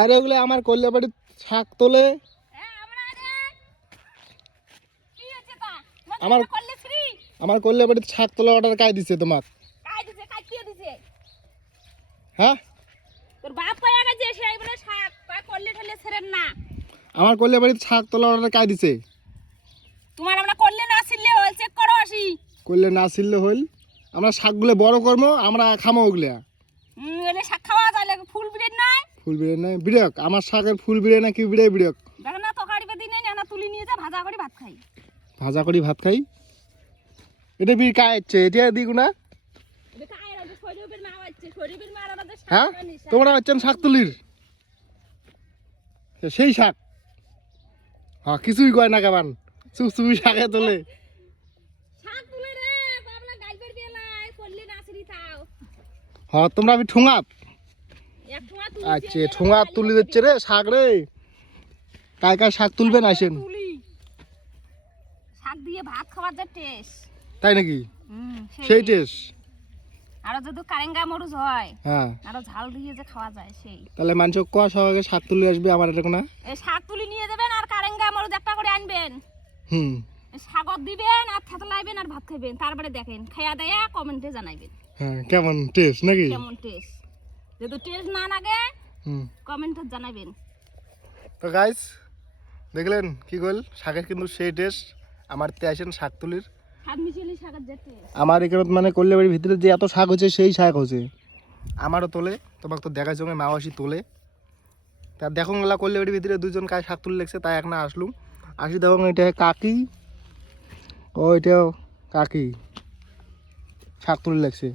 আর ওগুলো আমার করলে বাড়ির শাক তোলে। আমার আমার করলে বাড়ির শাক তোলা অর্ডার কাই দিছে তোমার? হ্যাঁ তোর বাপ কয়া গেছে সেই বলে শাক কয় করলে ঠলে ছেড়েন না। আমার করলে বাড়ির শাক তোলা অর্ডার কাই দিছে? তোমার আমরা করলে না ছিলে হল চেক করো আসি। করলে না ছিললে হইল, আমরা শাকগুলো বড় করবো, আমরা খামো ওগুলা। এনে শাক খাওয়া যায় লাগে ফুল বিড়েন নাই। ফুল বিড়ে নাই বিড়ক, আমার শাকের ফুল বিড়ে না কি বিড়ে বিড়ক। দেখো না তরকারি বেদি নেই না তুলি নিয়ে যা ভাজা করে ভাত খাই। ভাজা করি ভাত খাই। এটা বি কাই হচ্ছে এটা দিক না? এটা কায়ের আগে শরীরের মা হচ্ছে শরীরের মা আর আমাদের শাক হ্যাঁ বানিস। তোমরা হচ্ছেন শাক তুলির সেই শাক। হ্যাঁ কিছুই কয় না কেমন চুপচুপি শাকে তোলে। শাক তুলে রে বাবলা গাল করে বেলায় করলে না ছিড়ি তাও। হ্যাঁ তোমরা আমি ঠোঙাত। এক ঠোঙা তুলি। আচ্ছা ঠোঙাত তুলি দিচ্ছে রে শাক রে। কায় কায় শাক তুলবেন আসেন। শাক দিয়ে ভাত খাওয়ার যা টেস্ট। তাই নাকি? সেই টেস্ট। আর যদি কারেঙ্গা মরুচ হয় হ্যাঁ আর ঝাল দিয়ে যে খাওয়া যায় সেই। তাহলে মানুষ কোয়া সবাইকে শাক তুলে আসবে আমার এটা না? এই শাক তুলি নিয়ে যাবেন আর কারেঙ্গা মরুচ একটা করে আনবেন। হুম সাগর দিবেন আর থেতলাইবেন আর ভাত খাইবেন। তারপরে দেখেন খাইয়া দেয়া কমেন্টে জানাইবেন হ্যাঁ কেমন টেস্ট নাকি? কেমন টেস্ট। যদি টেস্ট না লাগে হুম কমেন্টে জানাবেন। তো গাইস দেখলেন কি কইল শাকের কিন্তু সেই টেস্ট। আমার তে আসেন শাক তুলির। শাক মিশালি শাকের যে টেস্ট। আমার এখানে মানে করলে বাড়ির ভিতরে যে এত শাক হচ্ছে সেই শাক হচ্ছে আমারও তোলে। তোমাকে তো দেখার সঙ্গে মাও আসি তোলে। তা দেখুন গেলা করলে বাড়ির ভিতরে দুজন কাজ শাক তুলে লেগছে তাই এখন আসলুম। আসি দেখুন এটা কাকি ও এটাও কাকি শাক তুলে লেগছে।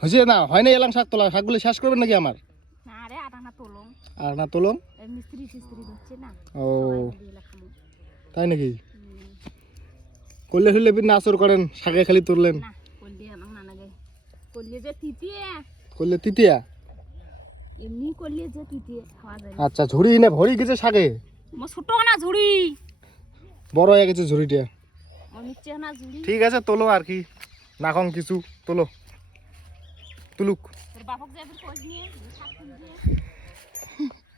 হয়েছে না হয় না এলাম শাক তোলা শাকগুলো শেষ করবেন নাকি আমার? না রে আটানা তোলং আর না তোলম? এই মিস্ত্রি ফিস্ত্রি হচ্ছে না। ও তাই নাকি? করলে হইলে নাচর করেন শাকে খালি তুললেন না করলে আমার নানা গে করলে যে তিতিয়ে করলে তিতিয়া। এমনি করলে যে তিতিয়ে খাওয়া যায়। আচ্ছা ঝুড়ি না ভরি গেছে শাকে? মো ছোট না ঝুড়ি বড় হয়ে গেছে ঝুড়িটা। ও নিচে না ঝুড়ি। ঠিক আছে তোলো আর কি না কম কিছু তোলো তুলুক। তোর বাপক যাবে কই নিয়ে শাক তুলবে।